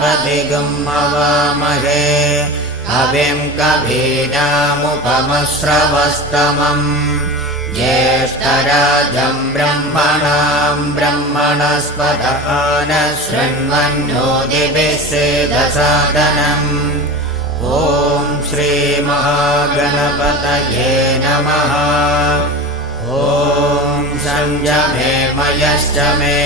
गणपतिगं हवामहे कविं कवीनामुपमश्रवस्तमम् ज्येष्ठराजं ब्रह्मणां ब्रह्मणस्पत नः शृण्वन्नोतिभिः सेदसादनम् ॐ श्रीमहागणपतये नमः। ॐ संज मे मयश्च मे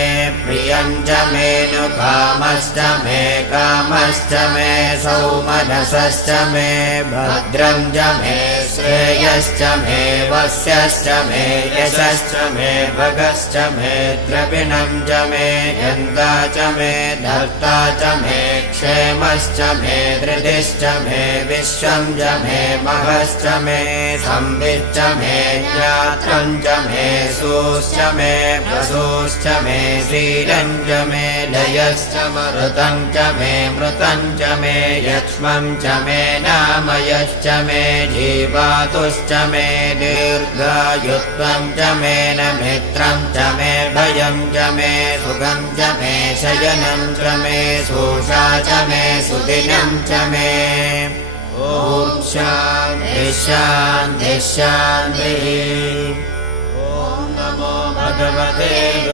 प्रियं च मे नुकामश्च मे कामश्च मे सौमनसश्च मे भद्रं च मे श्रेयश्च मे वस्यश्च मे यशश्च मे भगश्च मे द्रविणं च मे यन्ता च मे धर्ता च मे क्षेमश्च मे धृतिश्च मे विश्वं च मे महश्च मे संविच्च मे ज्ञात्रं च मे सूश्च मे वसूश्च मे शीलं च मे लयश्च मरुतं च मे मृतं च मे यक्ष्मं च मे नामयश्च मे जीवातुश्च मे दीर्घायुत्वं च मे नमित्रं च मे भयं च मे सुखं च मे शयनं च मे शोषा च मे सुदिनं च मे ॐ शान्तिः शान्तिः शान्तिः। ॐ नमो भगवते